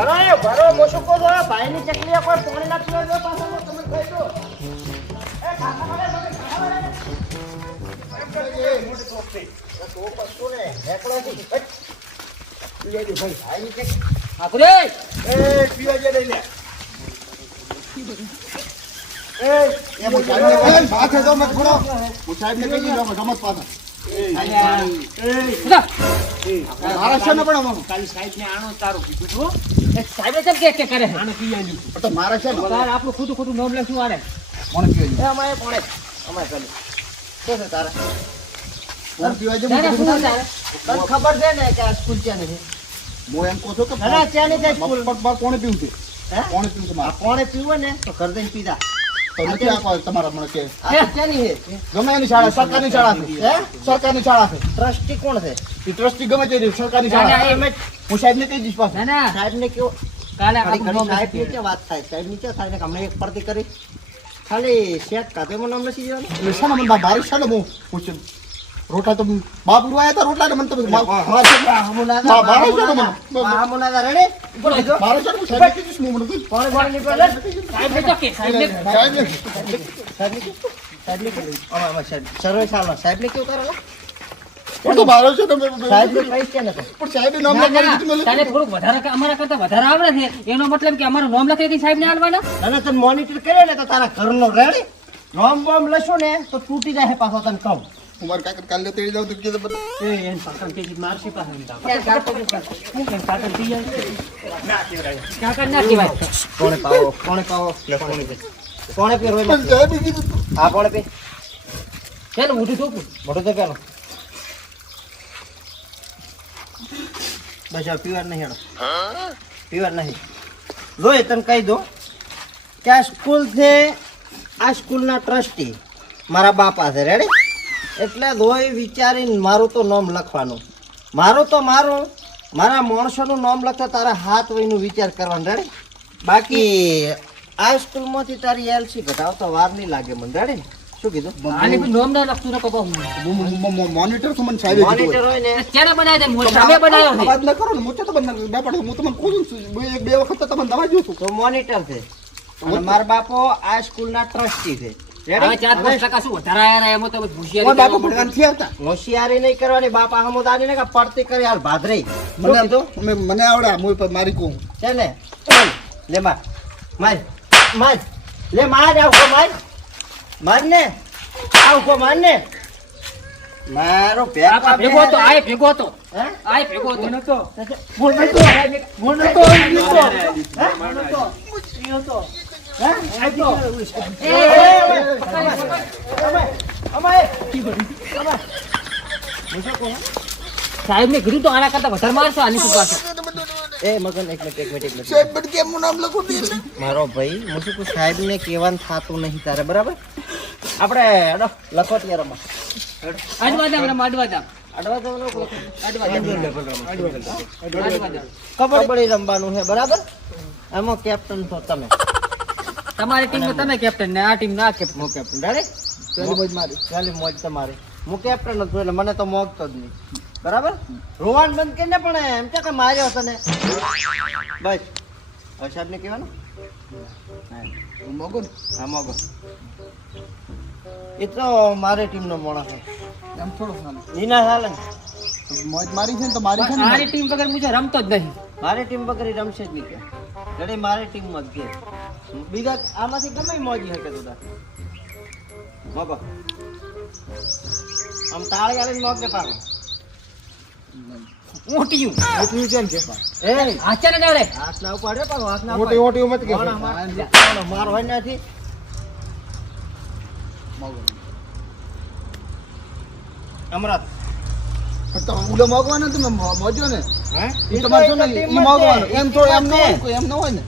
ભરો એ ભરો મોશું કો દો ભાઈની ચકલી પર પાણી ના પીવા દો પાછો તમે ખાઈ દો એ ખાખા મને એમ કરજે મોટી ટોપી તો પસ્તો ને હેકલાથી પીવા દે ભાઈ ભાઈની ચકલી આકરે એ પીવા દે લઈ લે એ બાત હે તો મત છોડો હું સાહેબ ને કહી દઉં રમત પાછા મારા છે ને પણ કાલી સાહેબ ને આણો તારું કીધું છો એ સાહેબ કેમ કે કરે આણો પીવાની તો મારા છે ને તાર આપણું ખોટું નામ લખશું આને કોણ પીવા એ અમારે ચાલે શું છે તારે કોણ પીવા તને ખબર છે ને કે આ સ્કૂલ ક્યાં નથી હું એમ કહું છું કે ના ક્યાં નહીં સ્કૂલ પગ કોણે પીવું છે હે કોણે પીવું છે મારે કોણે પીવો ને તો ઘર જઈને પીધા તો નથી આપવા તમારા મને કે આ ક્યાંની છે ગમે એની શાળા સરકારની શાળા છે હે સરકારની શાળા છે ટ્રસ્ટી કોણ છે એ ટ્રસ્ટી ગમે તે રહ્યું, સરકારની શાળા હું સાહેબ ને કહી દઈશ પાછું સાહેબ ને કેવો કાલે ખાલી સાહેબ ની કે વાત થાય સાહેબ ની કે થાય ને હમણાં એક પરથી કરી ખાલી શેક કાઢે મને નામ લખી દેવાનું એટલે છે ને મને બારીશ છે ને હું પૂછ્યું રોટલા તો બાપ ઉડવાયા હતા રોટલા ને મને તો મારે છે ને હું સાહેબ કીધું હું મને કીધું. સાહેબ ને કેવું કરેલા પણ તો મારો છે તમે સાહેબ ને કઈ છે ને તો પણ સાહેબે નામ લખાવી દીધું મેં તને થોડુંક વધારે અમારા કરતા વધારે આવડે છે એનો મતલબ કે અમારું નામ લખી સાહેબ ને આલવાના અને તને મોનિટર કરે ને તો તારા ઘરનો રેડી રોમ બોમ લશો ને તો તૂટી જાય પાછો તને કહું મારા કાકા કાલે તેડી જાવ તો કીધું બધા એ એન પાકન કે મારસી પાસે કાકા કાકા ના કહેવાય કોણે પીરો પણ સાહેબે કીધું હા કોણે પી ચાલ ઉઠી થોકું મોટો તો પેલો બસ હવે પીવાર નહીં હેડો પીવાર નહીં જોઈ તને કહી દો કે આ સ્કૂલ છે આ સ્કૂલના ટ્રસ્ટી મારા બાપા છે રેડી એટલે દોય વિચારીને મારું તો નામ લખવાનું મારું મારા માણસોનું નામ લખતા તારા હાથ વહીનું વિચાર કરવાનું રેડી બાકી આ સ્કૂલમાંથી તારી એલસી ઘટાવતો વાર નહીં લાગે મને રેડી શું કીધું આલે બી નામ ના લખતું ન કપા મોનિટર તો મને સાહેબે મોનિટર કીધું હોય ને કેને બનાવ્યા છે મોટા સામે બનાવ્યો છે અવાજ ન કરો ને મોચે તો બનાવ બે પડે હું તમને ખોજું છું એક બે વખત તો તમને દવા જોઉં છું તો મોનિટર છે અને મારા બાપો આ સ્કૂલના ટ્રસ્ટી છે હવે 4-5% શું વધારે આયા એમાં તો ઓય ભૂસિયા બાપુ ભડકાન થી આવતા હોશિયારી નહીં કરવાની બાપા હમુદાની ને કે પડતી કરી હાલ ભાદરી શું કીધું મને આવડે હું પર મારી કહું છે ને લે માર લે માર આવ ને મારો આપા ભેગો હતો આય ભેગો હતો હે આય ભેગો હતો બોલ નતો સાહેબ ને કીધું તો આના કરતા વધારે મારશો આની શું પાસે એ મગન એક મિનિટ સાહેબ બટ કેમ નામ લખું દે મારો ભાઈ મુસુકુ સાહેબ ને કહેવાનું થાતું નહીં તારે બરાબર આપણે અડો લખો ત્યારે અડવાદામ કબડ્ડી રમવાનું છે બરાબર એમાં કેપ્ટન છો તમે તમારી ટીમ તમે કેપ્ટન ને આ ટીમ ના કેપ્ટન કેપ્ટન રેડી ચાલી મોજ મારી ચાલી મોજ તમારી હું કેપ્ટન હતો એટલે મને તો મોગતો જ નહીં બરાબર રોવાન બંધ કરીને પણ એમ છે કે માર્યો તને બસ સાહેબ ને કહેવાનું હું મોગો ને હા મોગો એ તો મારી ટીમનો માણસ છે એમ થોડો નીના હાલે ને મોજ મારી છે ને તો મારી છે ને મારી ટીમ વગર મુજબ રમતો જ નહીં મારી ટીમ વગર ઈ રમશે જ નહીં કે લડી મારી ટીમમાં જ કે બીજા આમાંથી ગમે ઈ મોજી શકે તું તાર મોગો આમ તાળી આલીને મોગ ને પાડો ઊંટિયું એટલું કેમ છે એ હાચે ને જાવડે હાથ ના ઉપાડે પણ હાથ ના મોટી મોટી મત કે મારો હોય નથી મોગો અમરાત તો ઉડો મોગવાનો તમે મોજો ને હે એ તમારે શું ને ઈ મોગવાનો એમ થોડો એમ ન હોય કોઈ એમ ન હોય ને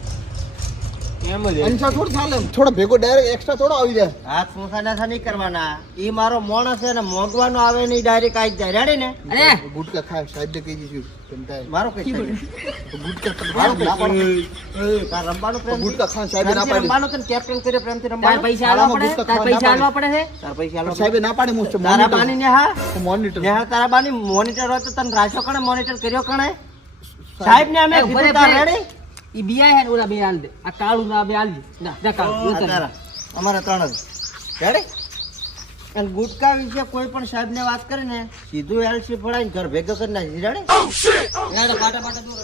એમ જ અંશા થોડું ચાલે થોડો ભેગો ડાયરેક્ટ એક્સ્ટ્રા થોડો આવી જાય હાથ મોસાડા નહીં કરવાના ઈ મારો માણસ છે ને મોગવાનો આવે નહીં ડાયરેક્ટ આવી જાય રેડી ને અરે ગુટકા ખાય સાહેબ ને કહી દીધું કંટાય મારો કઈ ગુટકા મારો ના પાડે તાર રમવાનું પ્રેમ ગુટકા ખાન સાહેબ ના પાડી રમવાનું તને કેપ્ટન કરે પ્રેમથી તાર રમવાનું પૈસા આલવા પડે તાર પૈસા આલવા પડે છે તાર પૈસા આલો સાહેબ ના પાડે મુસ્ત તારા બાની ને હા મોનિટર તારા બાની મોનિટર હોય તો તને રાખ્યો કણે મોનિટર કર્યો કણે સાહેબ ને અમે કીધું તાર રેડી ઈ બિયા હે ને ઓલા બે હાલ દે આ કાળું ના બે હાલ દે ના દે કાળું આ તારા અમારા 3 જ રેડી અને ગુટકા વિશે કોઈ પણ સાહેબ ને વાત કરે ને સીધું એલસી ફળાઈને ઘર ભેગો કરી નાખી રેડી ના તો પાટા પાટા દૂર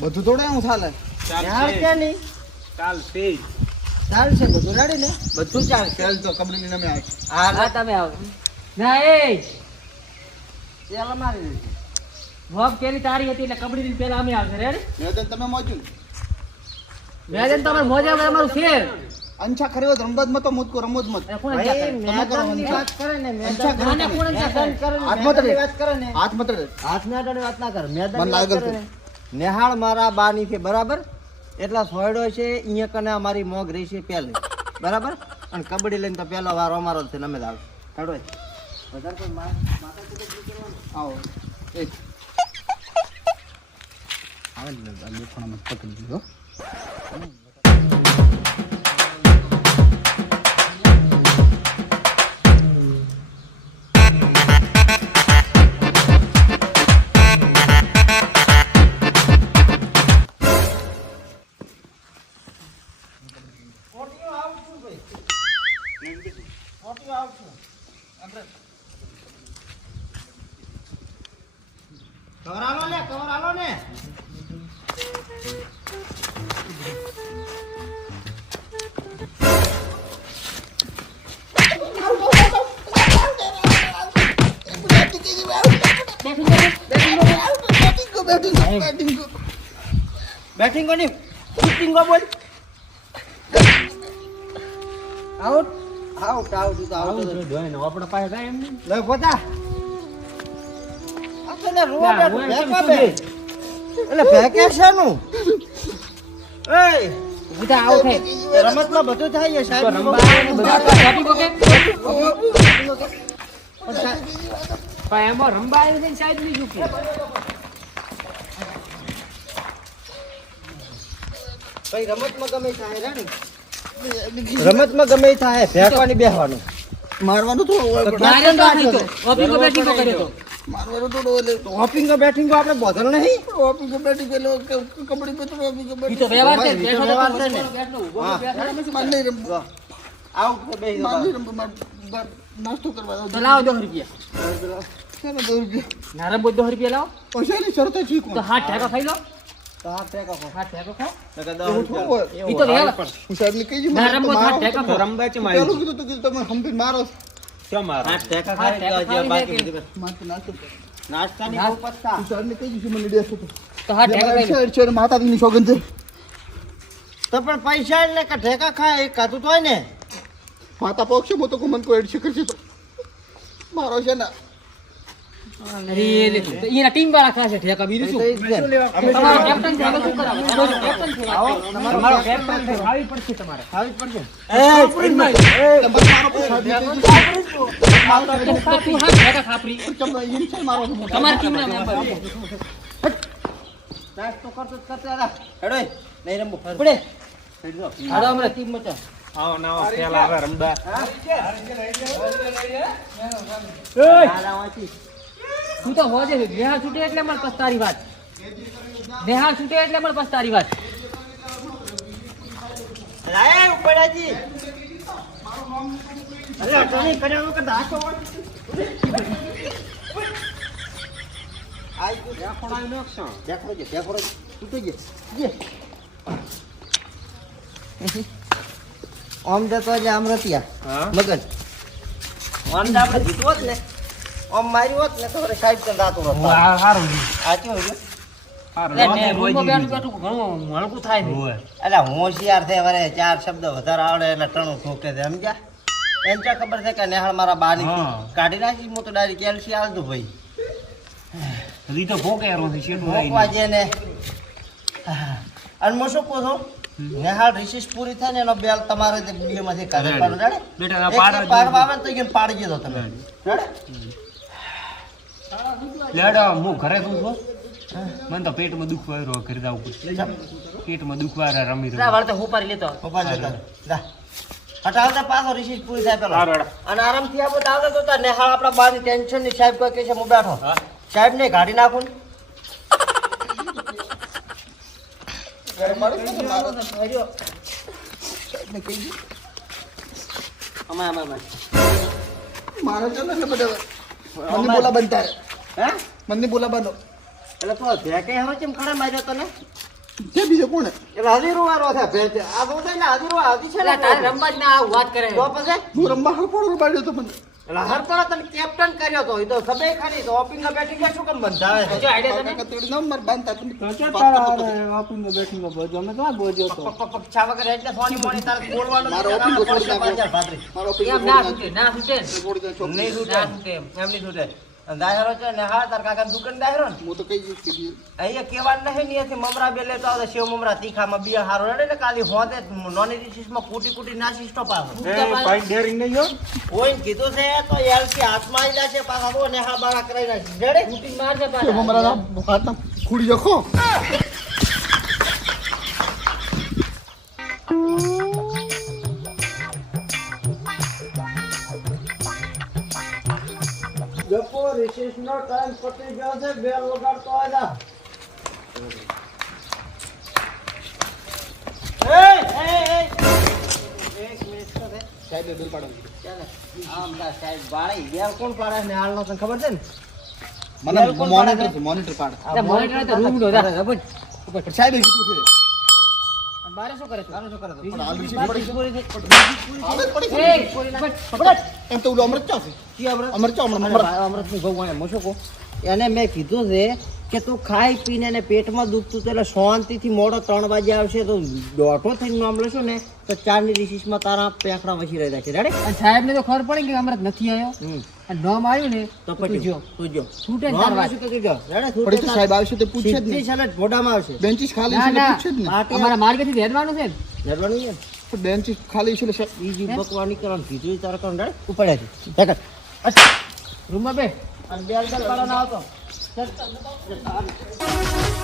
બધું થોડે હું ચાલે ચાલશે બધું રેડી ને બધું ચાલશે ખેલ તો કબડ્ડી નામે આવે હા તમે આવો ના એ ચાલ મારી મોબ પેલી તારી હતી એટલે કબડ્ડી ની પેલા અમે આવશે રેડી મેદાન તમે મોજું મેદાન તમારે મોજા માં અમારું શેર અંછા ખરેવો રમત તો મુદકો રમત મત એ કોણ અંચા કરે? મેદાનની વાત કરે ને કોને કોણ અંચા કરે? હાથમાં તળે. વાત કરે ને હાથ મત રે હાથ ના અડાડે વાત ના કર મને મેદાન લાગલ વાત કરે છે. ને નેહાળ મારા બાની છે બરાબર એટલા સોયડો છે અહીંયા કને અમારી મોગ રહી છે પહેલી બરાબર અને કબડ્ડી લઈને તો પહેલો વાર અમારો જ છે ને અમે જ આવશે હેડો વધારે કોઈ માથા આવો એક આવે ને આ લોખંડ મત પકડી દીધો કવર આલો ને બેટિંગ કોની શૂટિંગ કો બોલ આઉટ આઉટ આઉટ તો આઉટ આપણે પાસે જાય એમ નહીં. લે પોતા આ તો ને રોડ ના, ભેકા બે એટલે ભેકે છે નું એય બધા આઉટ થાય એ રમતમાં બધું થાય છે સાહેબ રંબા ને બધા શોપિંગ ઓકે પણ એમાં રંબા આવી છે સાહેબ ની જુકી ભાઈ રમતમાં ગમે થાય રેડી રમતમાં ગમે થાય ફેંકવાની બેહવાનું મારવાનું તો મારે તો થઈ તો શોપિંગ બેટિંગ કર્યો તો મારવાનું થોડું એટલે હોપિંગ બેટિંગ આપણે બોધલ નહીં ઓપી બેટી પેલો કબડ્ડી પેલો ઓપી ઈ બેટી તો વ્યવહાર છે ઈ તો બેઠો વ્યવહાર તો છે ને. બેઠો ઊભો હા. બેઠો તમે શું માર કરો? નહીં રમતો આઉટ તો બેહી માર જવાનું. નહીં રમતો માર નાસ્તો કરવા તો લાવો 10 રૂપિયા ચાલો 2 રૂપિયા નારા બોલ 10 રૂપિયા લાવો પૈસાની શરત છે કોણ તો હાથ ઠેકો ખાઈ લો તો હાથ ફેંકો ખો. હાથ ઠેકો ખાઓ નકર દસ એવું થોડું હોય. રૂપિયા. ઈ તો વ્યવહાર હું સાહેબને કહી દીધું, ના, મને રમવો તો હાથ મારો ટેકા તો કરો. પેલું કીધું તો કીધું તમે હંપી મારો હાથ ફેંકા હાથ ખાઈ ફેંકા તો હજી ખાવી બાકી છે કે? બધી માથે નાસ્તો કર. નાસ્તાની બહુ પત્તા હું સાહેબને કહી દીધું મને દેશો તો તો હાથ ઠેકો ખાઈ લો છે માતાજીની સોગંદ છે તો પણ પૈસા એટલે કે ઠેકા ખાય એ કાતું તો હોય ને માતા પક્ષ મો તો મન કોઈ એડ કરશે તો મારો છે ને અરે લે તો ઈના ટીમ વાળા ખાશે ઠેકા બીજું એ શું તો ઈ જ છે. તમારો કેપ્ટન છે હવે શું કરાવો તમારો કેપ્ટન છે આવો, તમારો કેપ્ટન છે ખાવી પડશે તમારે ખાવી જ પડશે મારો સાહેબ તો તું હાથ ઠેકા ખાપરી તમને એમ છે મારો છે મોટો. તમારી ટીમના મેમ્બર નાસ્તો કરતો જ કરતા હતા. હેડો એ, નહીં રમવું. પડે. હાલો હમણાં ટીમ મચા. દાદા વાંચી. તું તો હોજે નેહા છૂટે એટલે મને પસ્તારી વાત નેહા છૂટે એટલે મને પસ્તારી વાત અલા, એ ઉપડાજી. અલે, અટણી કર્યા વગર દાખલો વાળ. આઈ ગયું. દેખો જે, દેખો જે. તૂટી જે. જે. ઓમ જતો એટલે આમ રતિયા મગન ઓમ તો આપણે જીતવો જ ને ઓમ માર્યું હોત ને તો વળી સાઈડ તો રાતું રમત આ કેવું છે એટલે ને રૂમમાં બેઠું બેઠું ઘણું હલકું થાય છે અલા હોશિયાર છે વરે 4 શબ્દ વધારે આવડે એટલે ટણું ઠોકે છે સમજ્યા એમ ચા ખબર છે કે નેહાળ મારા બાની કાઢી નાખી હું તો ડાયરેક્ટ કેલ્સી આલતું ભાઈ ભોંકવા જે ને અને હું શું કહું છું નેહાળ રિસીસ પૂરી થાય ને એનો બેલ તમારે તે ગુડીયામાંથી કાઢે પાડો જાણે પાડવા આવે ને તો એને પાડી દીધો તમે જાણે હું ઘરે તું છું મને તો પેટમાં દુખવા આવ્યો ખરીદા ઉપર પેટમાં દુખવા રમી જા વળતે હું પારી લેતો ઉભા લેતા જા હટાવતા પાછો રિસીટ પૂરી થાય પેલા હારું, હેડો. અને આરામથી આપો તો આવતા તો તાર નેહાળ આપણા બાની ટેન્શન ની સાહેબ કોઈ કહે છે હું બેઠો સાહેબ ને કાઢી નાખું ને. અમાય. મારે છે ને બધા મને બોલા બનતા હે મને બોલા બનો એટલે તો ભેકે હવે કેમ ખડા માર્યો તને જે બીજો કોણ એટલે હજીરો વારો છે ભેજ આ બહુ થાય ને હજીરો હાજી છે એટલે ને તારે રમવા જ ના આવું વાત કરે તો પછી હું રમવા હરપડો બાડ્યો તો મને એટલે હર પણ તને કેપ્ટન કર્યો તો એ તો સબે ખાલી તો ઓપિંગ બેટિંગ કે શું કેમ બંધાવે છે જો આઈડિયા તને કાકા તેડી ના માર બાંધતા તમે પગ છા વગર એટલે સોની મોની તારે બોલવાનું મારો ઓપિંગ છોડી નાખ્યો. ભાદરી મારો પીકો એમ ના છૂટે ના છૂટે છોડી દે છોડી નહીં છૂટે ના છૂટે એમ. એમ નહીં છૂટે દાયરો છે ને હા તાર કાકા દુકાન દાયરો ને હું તો કઈ જ કીધી અહીંયા કેવાનું નહીં ને મમરા બે લેતો આવતા સેવ મમરા તીખામાં બે હારો રડે ને કાલી હોતે નોની ડિશમાં કૂટી નાસી સ્ટોપ આવે પાઇન ડેરિંગ નહીં હો. કોઈ કીધું છે તો એલસી હાથમાં આવી જશે પાછા તો નેહા બારા કરાઈ નાખી રેડે શૂટિંગ મારશે કે પાછા. મારા હાથમાં ખુડી જખો જપો રિશેષ નો ટાઈમ પતી ગયો છે બેલ વગાડતો આજા એક મિનિટ તો દે સાહેબ બેલ પાડો ચાલે આમ દા સાહેબ બાળી બેલ કોણ પાડે ને હાલનો તને ખબર છે ને મને મોનિટર પાડ એટલે મોનિટર તો રૂમ નો જા. પણ સાહેબે કીધું છે અને બારે શું કરે છે? પણ હાલ રિસીવ પડી પૂરી થઈ હવે પડી એ, બટ, એમ તો ઓલો અમૃત ચા છે કી અમૃત અમૃત ચા હમણાં મમરા અમૃતની ભગવાન એમ શું કહું એને મેં કીધું છે કે તું ખાઈ પીને ને પેટમાં દુખતું તો એટલે શાંતિથી મોડો 3 વાગે આવશે તો દોઢો થઈને નામ લેશો ને તો 4 ની રિસીસમાં તારા પેંખડા વસી રહ્યા છે રેડે અને સાહેબને તો ખબર પડી કે અમરત નથી આવ્યો અને નામ આવ્યું ને તો તું જો તું જો છૂટે ને તાર વાત. તું જો રેડે પડી તો સાહેબ આવશે તો પૂછે જ સીધી નહીં છેલ્લે મોઢામાં આવશે બેન્ચીસ ખાલી ના છે એટલે ના પૂછે જ નહીં પાટી અમારા માર્કેટથી ભેદવાનું છે ને. જડવાનું છે પણ બેન્ચીસ ખાલી છે એટલે સાહેબ ઈજી બકવાની કરવાનું કીધું તારે કોણ રેડે ઉપાડ્યા છે રૂમમાં બે અને બેલ પાડવાનો આવતો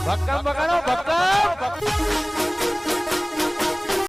ભક્કમ બગાડો ભક્કમ